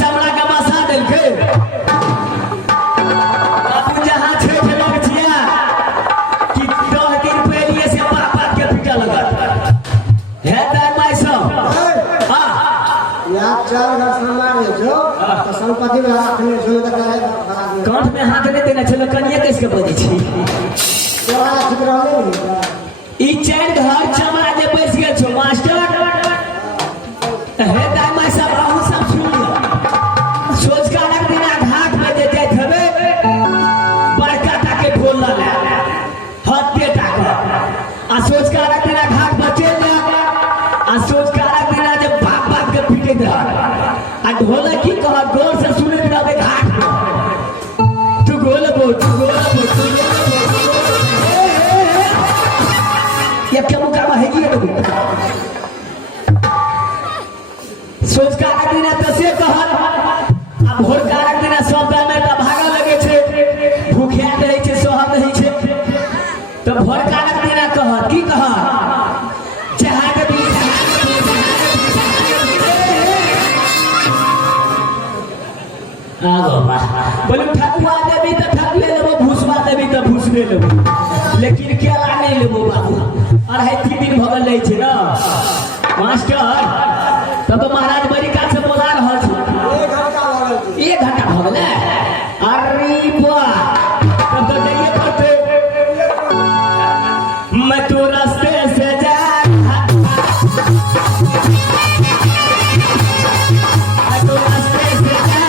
चमड़ा के मसा देलके बाबू जहां छे लग जिया कि 10 दिन पहले से पापा के पीटा लगा है दाई माई सब हां या 4 घर सामान है जो तो संपत्ति में हाथ में झोल कर कंठ में हाथ नहीं देना चलो कनिया कैसे बजे छी तोरा ठीक रहले नहीं ई 4 घर चमड़ा जे बैस गेल छो मास्टर हे दाई माई सब अहू सब सुन लियो सोच का अलग दिना घाट में जे जाइत हबे बड़का टा के ढोल ला हत्ते टा के आ सोच का अलग दिना घाट पर चल जा आ सोच का अलग दिना जे बाप बाप के पीटे रह आ ढोल की कह गौर से सुने रहबे घाट में तू गोलबो ये क्या मुकामा है कि ये सोच का दिन तसे कहल आ भोर का दिन सब में त भागा लगे छे भूखिया रहे छे सोहम रहे छे तो भोर का दिन कह की कह जहां के भी आगो बा बोले ठकुआ देबी त ठकुए लेबो भूसवा देबी त भूस ले लेबो लेकिन केला नहीं लेबो बाबू अढ़ाई 3 दिन भगल रहे छे ना मास्टर तब तो महाराज बड़ी काट से बोला रहल छे 1 घंटा हो गेलै अरे वाह तब तो जाइए पड़ते मैं तो रास्ते से जा मैं तो रास्ते से जा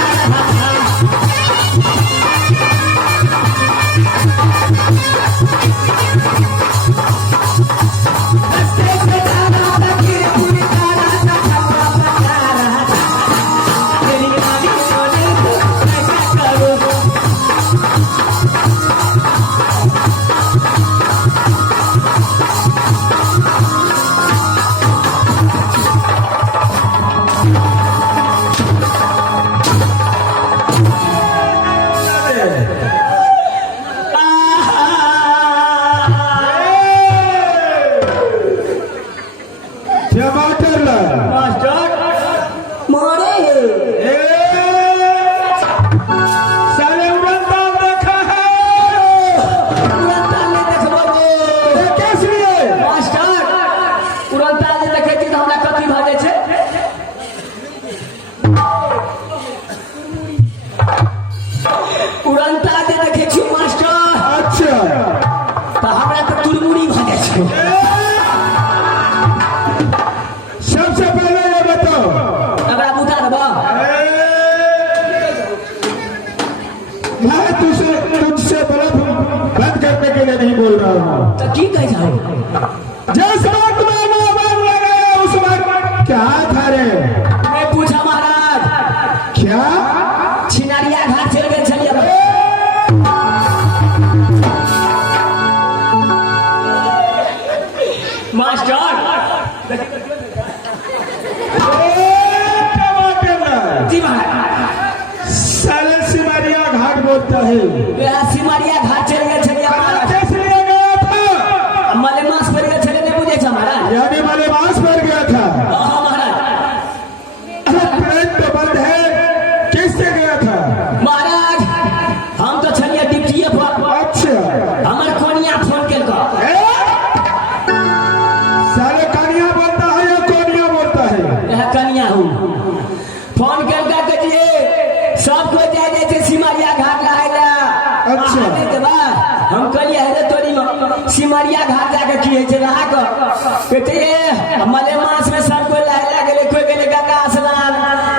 रास्ते से जाना तक पूरी सबसे पहले ये बताओ अगर बुझा दबा मैं तुझसे बर्फ बंद करने के लिए नहीं बोल रहा हूँ तो की कह जाओ जिस वक्त में मोबाइल लगाया उस वक्त क्या था रे मैं पूछा महाराज क्या छिनारिया घाट चल गए चलिए मास्टर जी महाराज साले सिमरिया घाट बोलता है सिमरिया घाट चल गए चलिए किस लिए गया था मलेमास पर गए चले नहीं बुझे महाराज यानी मलेमास पर गया था हाँ महाराज ट्रेन तो बंद है किससे गया था महाराज हम तो चलिए डिप्टी पर अच्छा हमार कोनिया फोन के साले कनिया बोलता है या कोनिया बोलता है यह कनिया हूँ फोन कर कहिए सब कोई जाए जैसे सिमरिया घाट लाएगा अच्छा हम कहिए है तोरी सिमरिया घाट जाकर की है रहा कहते मलेमास में सब कोई लाए गेले कोई गेले गंगा स्नान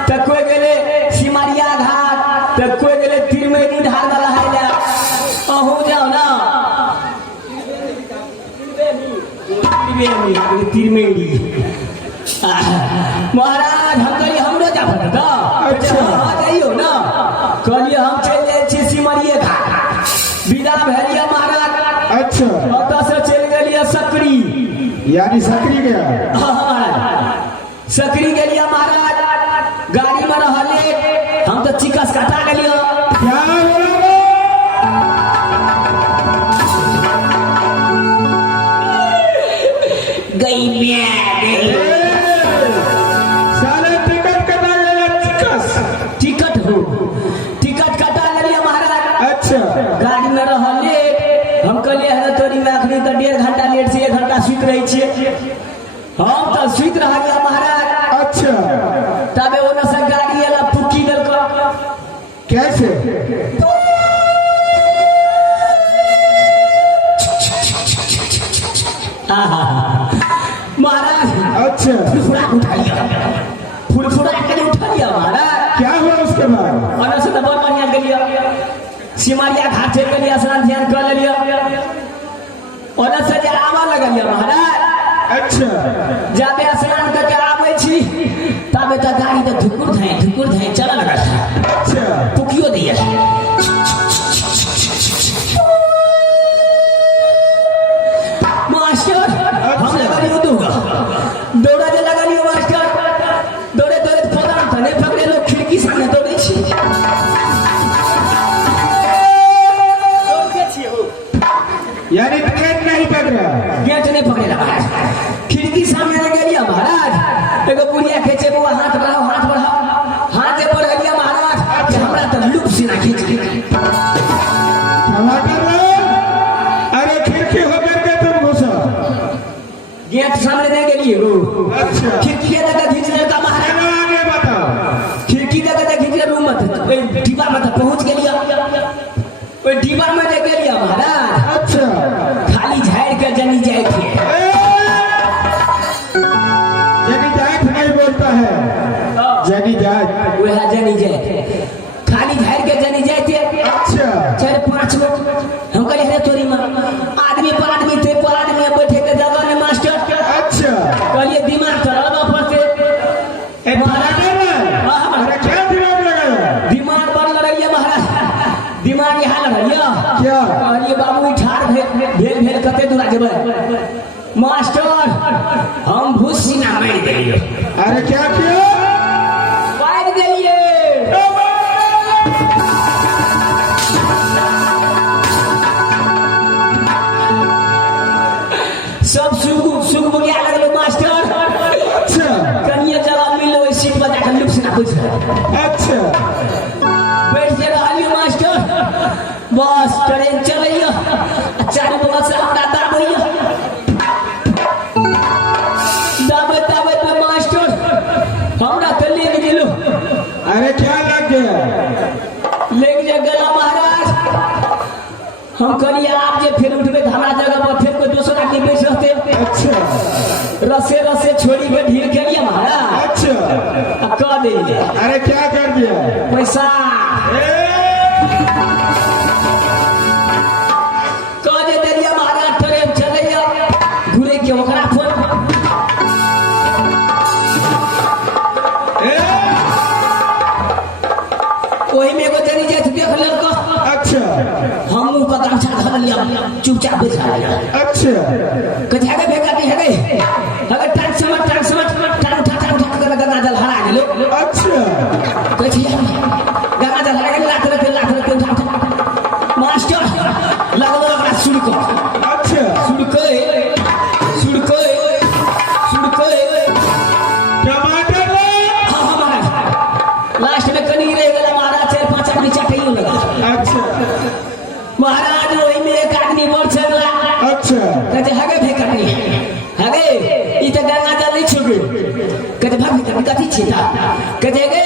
तो कोई गेले सिमरिया घाट तो कोई गेले त्रिवेणी धार वाला है अहू जाओ ना त्रिवेणी महाराज हम कहिए हमरो जा पड़ता अच्छा जाइयो ना कहिए हम चल जाए सिमरिया घाट विदा भेलिया महाराज अच्छा ओतऽ से चल गेलिए सकरी यानी सकरी गया सकरी गेलिए महाराज गाड़ी में रहले हम तो चिकस कटा गेलिए क्या बोला गई मैं साले टिकट कटा गया चिकस कैसे? महाराज अच्छा, फुड़फुड़ा उठा लिया, फुड़फुड़ा के उठा लिया महाराज। क्या हुआ उसके बाद? और से दबर बढ़िया के लिया, सिमरिया घाट से के लिया, स्नान ध्यान कर लिया, और से जे आवा लगा लिया महाराज। अच्छा, जाबे स्नान करके आवे छी तबे त गाड़ी त धुकुर धाए चला लगा था। अच्छा, पुकियो दिया मास्टर, हम लगा लियो दौड़ा जे लगा लियो मास्टर, दौड़े दौड़े पता नहीं पकड़े लोग खिड़की सामने दौड़े छी। यानी ट्रेन नहीं पकड़ा? गेट नहीं पकड़े महाराज, खिड़की सामने लगे लिया महाराज। एगो बुढ़िया खेचे बुआ हाथ बढ़ाओ, हाथ बढ़ गया महाराज। हमरा तो लुक सीना खींच ली। टमाटर लो। अरे खिड़की होकर के तुम घुसा? गेट सामने नहीं गेली हो। अच्छा, खिड़की के लगा खींच लेता महाराज। आगे बताओ। खिड़की के लगा खींच ले, रूम मत डिब्बा मत पहुंच गेलिया, ओए डिब्बा में दे गेलिया महाराज। अच्छा, खाली झाड़ के जनी जाए थे। जनी जाट नहीं बोलता है, जनी जाट। वह जनी जाए थे, खाली झाड़ के जनी जाए थे। अच्छा, 4-5 लोग हम कहले रे तोरी मां, आदमी पर आदमी थे, पर आदमी बैठे के जगह में मास्टर। अच्छा, कहलिए दिमाग चलाना पड़ते। अरे क्या दिमाग लगाया? दिमाग पर लड़िया महाराज, दिमाग यहाँ लड़िया क्या? कहलिए बाबू ठाड़ भेल कते दूरा जेबै मास्टर, हम भूसी ना मार देलिए। अरे क्या किया? मार देलिए। सब सुग बुगिया लगलो मास्टर। अच्छा, कनिया जगह मिलो, इस सीट पर जाकर लुक से ना पूछ। अच्छा, बैठ के रहलिए मास्टर, बस ट्रेन चलैया, चारू बगल से हमरा दाबैया, दाबे मास्टर हमरा तो ले गेलो। अरे क्या लग गया? लेके जा गला महाराज। हम कहलिए आप जे फिर उठबे तो हमारा जगह पर फिर कोई दूसरा आदमी बैठ रहते। अच्छा, रसे छोड़ी के ढील के लिए महाराज। अच्छा, कह दिए। अरे क्या कर दिया? पैसा कह दे दिया महाराज। ट्रेन चलैया, घूरे के ओकरा फोन वही में एगो जनी जाए देख लड़का। अच्छा, हम मुंह पर गामछा धर लिया, चुपचाप बैठा लिया। अच्छा, कहे गए भेगा नहीं है अगर टाइम समझ टाइम उठा कर गंगा जल हरा गेलो। अच्छा, कहे गंगा जल हरा गेलो, लाख रुपए उठा मास्टर लगलो ओकरा शुरू कर। अच्छा, सुड़के टमाटर लो। हाँ महाराज, लास्ट में कनी रह गया महाराज, 4-5 आदमी चटाइयो लगा। अच्छा, महाराज वही में एक आदमी बढ़ चला। अच्छा, कहते हगे फेंका नहीं हगे, ई तो गंगा जल नहीं छुगे। कहते भाग निकल कथी छीता। कहते गे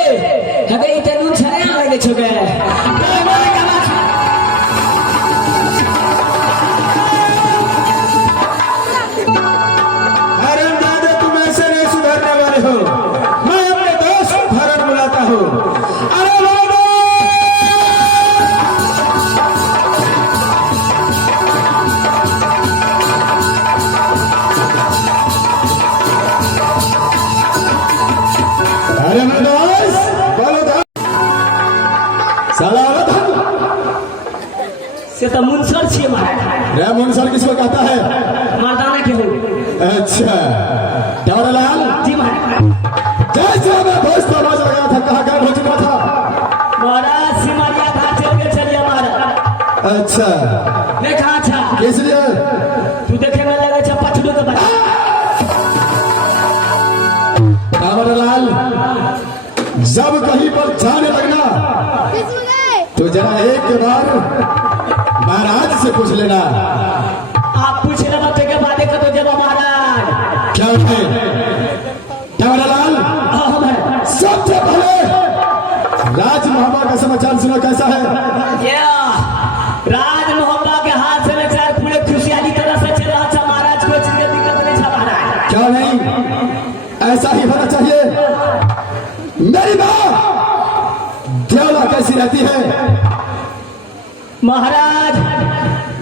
हगे ई तो दूध छरे लगे छुगे। अरे दादा तुम ऐसे नहीं सुधरने वाले हो। मैं अपने दोस्त भरत बुलाता हूँ। अरे बाबू! अरे मेरे दोस्त बोलो था सलामत से तो मुनसर छे महाराज। रे मुनसर किसको कहता है? मर्दाना के हो। अच्छा, डवरलाल जी महाराज। जैसे मैं दोस्त आवाज लगाया था, कहाँ गायब हो चुका था? महाराज सिमरिया घाट चल के चलिए महाराज। अच्छा, मैं कहा था इसलिए तू देखे में लगे छे पछड़ू के बच्चा। डवरलाल जब कहीं पर जाने लगना तो जरा एक के बार महाराज से पूछ लेना। आप पूछ लेना के बाद तो जब महाराज क्या उठे? डवरलाल हाँ महाराज। सबसे पहले राज मोहब्बत का समाचार सुना कैसा है? या राज मोहब्बा के हाथ से चार पूरे खुशहाली तरह से चल रहा था महाराज, कोई चीज की दिक्कत नहीं था महाराज। क्या नहीं, ऐसा ही होना चाहिए। मेरी माँ देवला कैसी रहती है? महाराज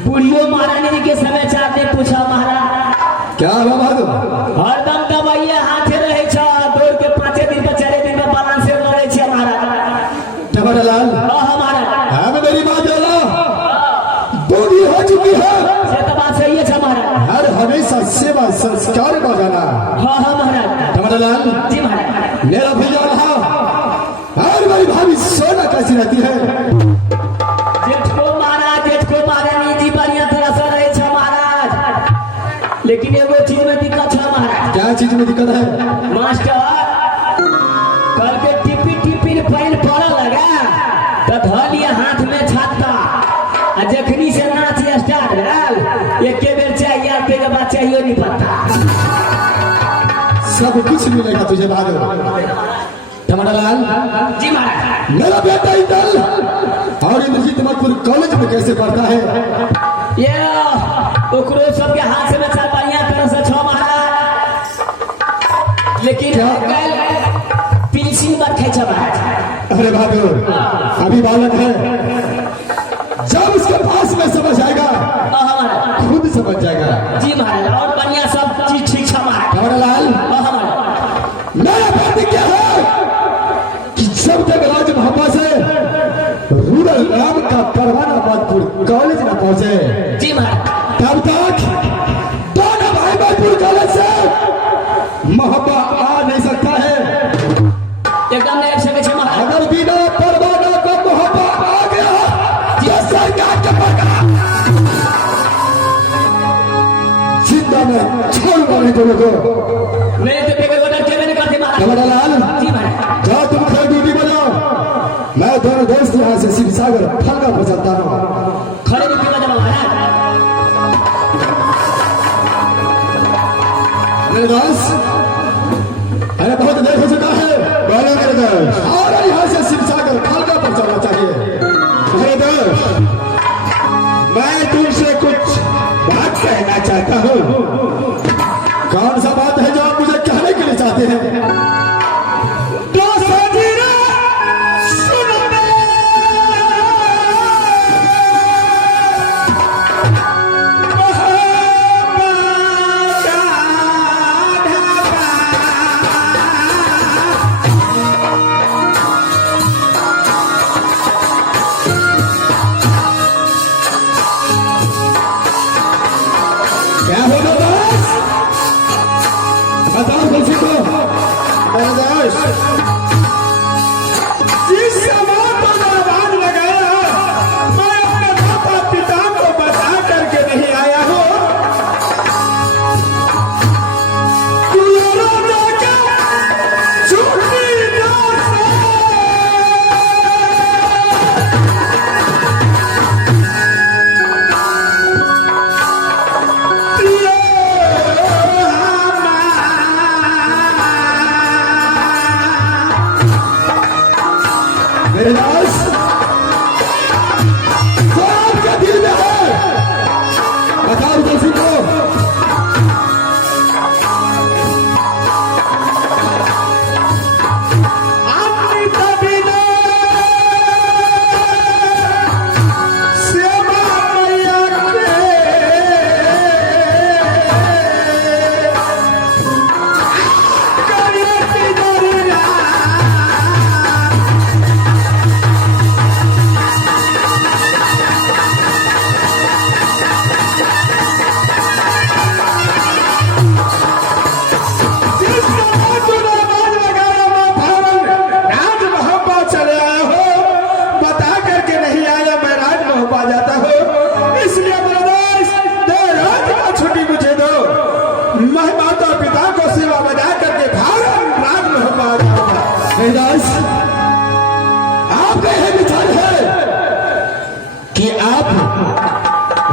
बुढ़ियो महारानी जी के समय चाहते पूछा महाराज, क्या हुआ बहादुर? हरदम दवाइए हाथे रहे छ, दौड़ के 5 दिन पर 4 दिन पर बालान से लड़े छे महाराज। टमाटरलाल, हाँ महाराज, हाँ मेरी माँ देवला बूढ़ी हो चुकी है। से तो बात सही है महाराज। हर हमेशा सेवा संस्कार का जाना। हाँ हाँ महाराज। टमाटरलाल जी महाराज। मेरा भैया रहा और मेरी भाभी सोना कैसी रहती है? जेठ को महारानी जी बढ़िया तरह से रहे छ महाराज, लेकिन एगो चीज में दिक्कत है महाराज। क्या चीज में दिक्कत है? मास्टर कल के टिपी टिपी पानी पड़ लगा तो धलिए हाथ में छाता, आ जखनी से नाच स्टार्ट भेल एक बेर चाहिए आते के बाद चाहिए नहीं पता। सब कुछ मिलेगा तुझे बहादुर। टमाटरलाल जी महाराज। मेरा बेटा इंदल और इंद्रजीत मधुपुर कॉलेज में कैसे पढ़ता है? ये ओकरो सबके हाथ से में चल बढ़िया तरह से छो महाराज, लेकिन क्या? कल पिलसिन पर खे छ महाराज। अरे बहादुर अभी बालक है, जब उसके पास में समझ आएगा महाराज। खुद समझ जाएगा। जी महाराज, और बढ़िया सब चीज ठीक छ महाराज। टमाटरलाल महाराज मेरा बेटी क्या है कि जब तक राज मोहब्बत से रूरल नाम का परवाना मधुपुर कॉलेज न पहुंचे, जी महाराज। तब तक दोनों भाई मधुपुर कॉलेज से मोहब्बत आ नहीं सकता है। एकदम नहीं रख सके छे महाराज। अगर बिना परवाना को मोहब्बत आ गया ये सरकार के पकड़ा जिंदा में छोड़ूंगा नहीं दोनों को। नहीं तो बेटे को डर के मैंने करते महाराज। टमाटरलाल जी महाराज। जाओ तुम खैर ड्यूटी बजाओ, मैं दोनों दोस्त यहाँ से शिव सागर फलका पहुंचाता हूँ। खड़े ड्यूटी में जाओ महाराज। मेरे दोस्त अरे बहुत देर हो चुका है, बोलो मेरे दोस्त और यहाँ से शिव सागर फलका पहुंचाना चाहिए। मेरे दोस्त मैं तुमसे कुछ बात कहना चाहता हूँ। कौन सा बात है जो आप मुझे कहने के लिए चाहते हैं? क्या होगा बस? बताओ किसी को। जिस सवाल पर दरबार लगाया मैं अपने माता पिता को बता करके नहीं आया हूँ। मेरे दोस्त जो आपके दिल में है बताओ किसी को। आपका यह विचार है कि आप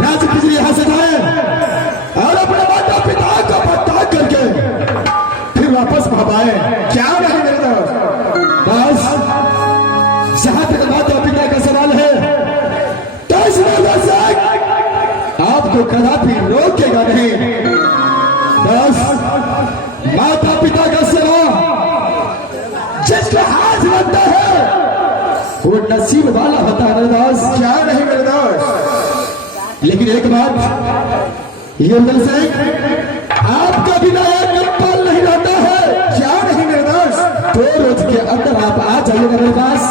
राजपुत्री यहां से जाए और अपने माता पिता को बता करके फिर वापस भाग आए। क्या नहीं मेरे दोस्त, बस जहां तक आपको कदापि रोकेगा नहीं। बस माता पिता का सेवा जिसके हाथ लगता है वो नसीब वाला होता है मेरे दोस्त। क्या नहीं मेरे दोस्त? लेकिन एक बात ये दिल से आपका बिना एक पल नहीं रहता है। क्या नहीं मेरे दोस्त? 2 रोज के अंदर आप आ जाइएगा मेरे पास।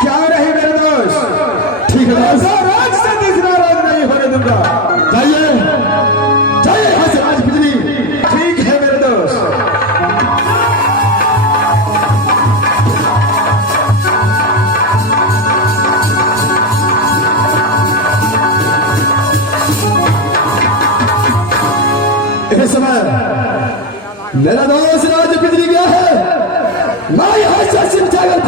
क्या नहीं मेरे दोस्त? ठीक है दोस्त, रोज से दूसरा रोज नहीं होने दूंगा। जाइए जाइए यहाँ से आज बिजली। ठीक है मेरे दोस्त। इस समय मेरा दोस्त राज बिजली गया है। मैं यहाँ से सिमसागर